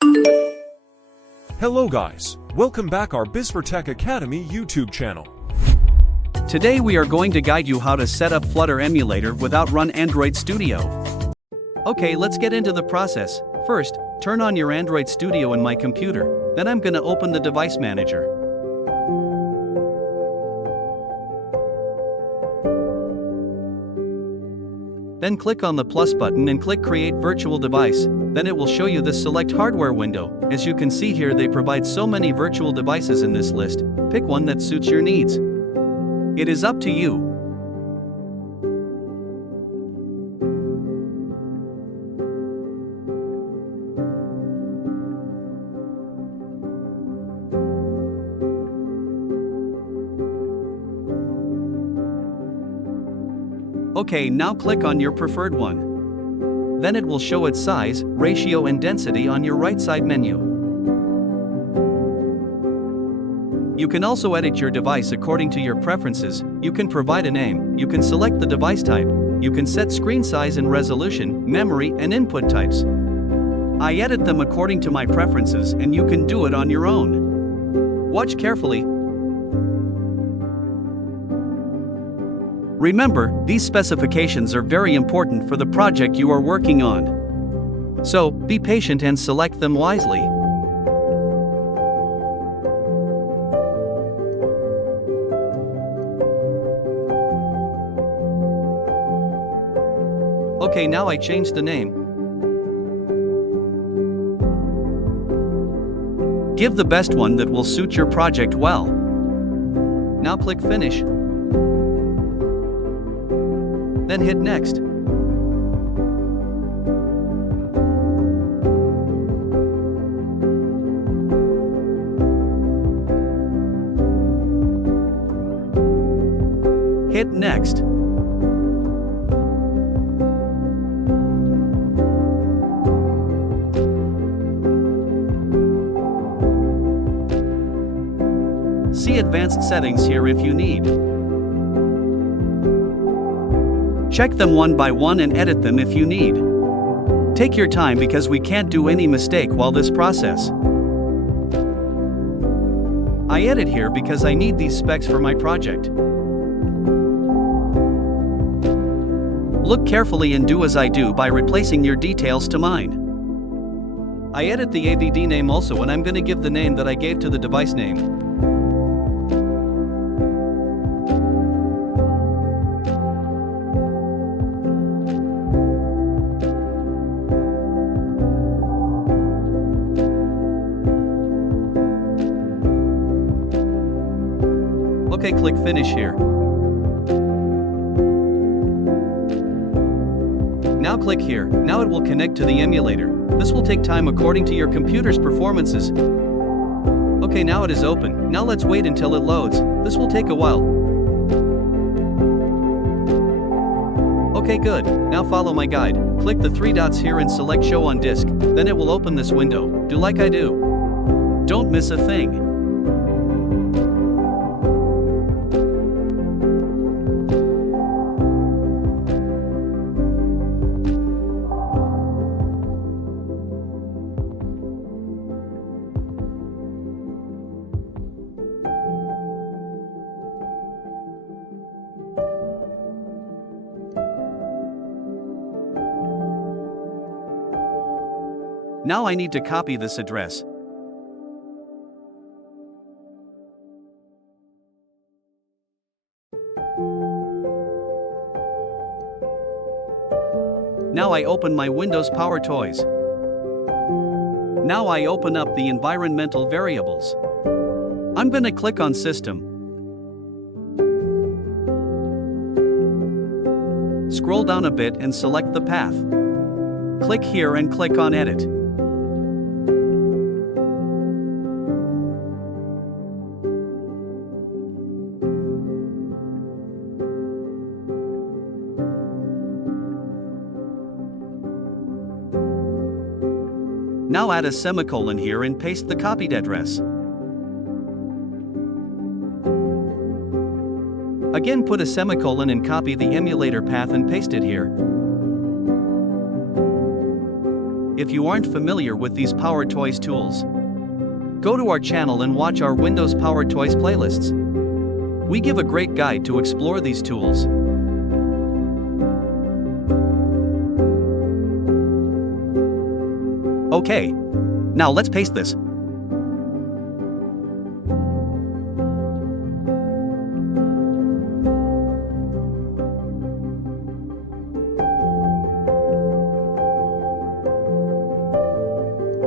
Hello guys, welcome back our BizForTech Academy YouTube channel. Today we are going to guide you how to set up Flutter Emulator without Run Android Studio. Okay, let's get into the process. First, turn on your Android Studio in my computer, then I'm gonna open the device manager. Then click on the plus button and click Create Virtual Device, then it will show you this Select Hardware window. As you can see here, they provide so many virtual devices in this list. Pick one that suits your needs. It is up to you. Okay, now click on your preferred one. Then it will show its size, ratio and density on your right side menu. You can also edit your device according to your preferences. You can provide a name, you can select the device type, you can set screen size and resolution, memory and input types. I edit them according to my preferences and you can do it on your own. Watch carefully. Remember, these specifications are very important for the project you are working on. So, be patient and select them wisely. Okay, now I changed the name. Give the best one that will suit your project well. Now click Finish. Then hit Next. Hit Next. See advanced settings here if you need. Check them one by one and edit them if you need. Take your time because we can't do any mistake while this process. I edit here because I need these specs for my project. Look carefully and do as I do by replacing your details to mine. I edit the ADD name also, and I'm going to give the name that I gave to the device name. Okay, click Finish here. Now click here. Now it will connect to the emulator. This will take time according to your computer's performances. Okay, now it is open. Now let's wait until it loads. This will take a while. Okay, good. Now follow my guide. Click the three dots here and select Show on Disk. Then it will open this window. Do like I do. Don't miss a thing. Now I need to copy this address. Now I open my Windows Power Toys. Now I open up the environmental variables. I'm gonna click on System. Scroll down a bit and select the path. Click here and click on Edit. Now add a semicolon here and paste the copied address. Again, put a semicolon and copy the emulator path and paste it here. if you aren't familiar with these Power Toys tools. Go to our channel and watch our Windows Power Toys playlists. We give a great guide to explore these tools. Okay, now let's paste this.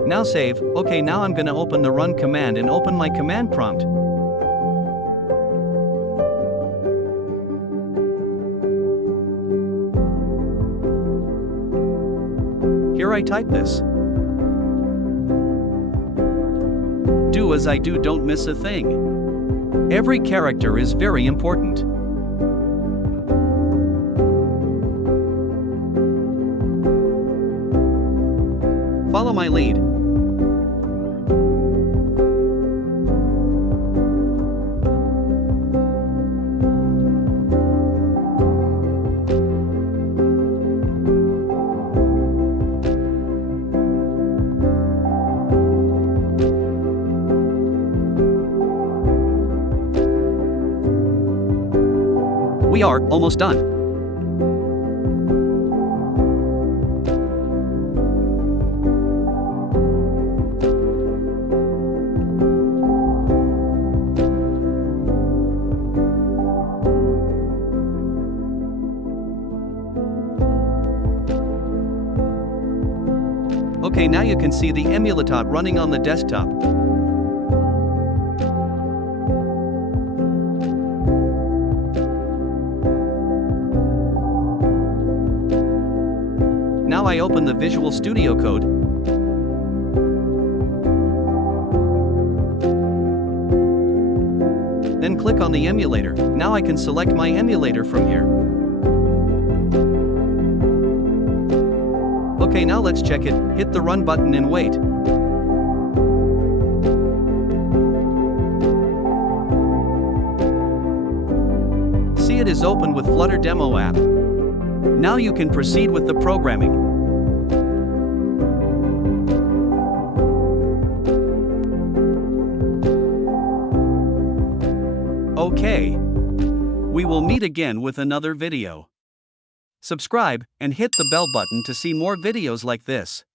Now save. Okay, now I'm gonna open the run command and open my command prompt. Here I type this. Do as I do, don't miss a thing. Every character is very important. Follow my lead. We are almost done. Okay, now you can see the emulator running on the desktop. Now I open the Visual Studio Code. Then click on the emulator. Now I can select my emulator from here. Okay, now let's check it. Hit the run button and wait. See, it is open with Flutter Demo app. Now you can proceed with the programming. Okay. We will meet again with another video. Subscribe and hit the bell button to see more videos like this.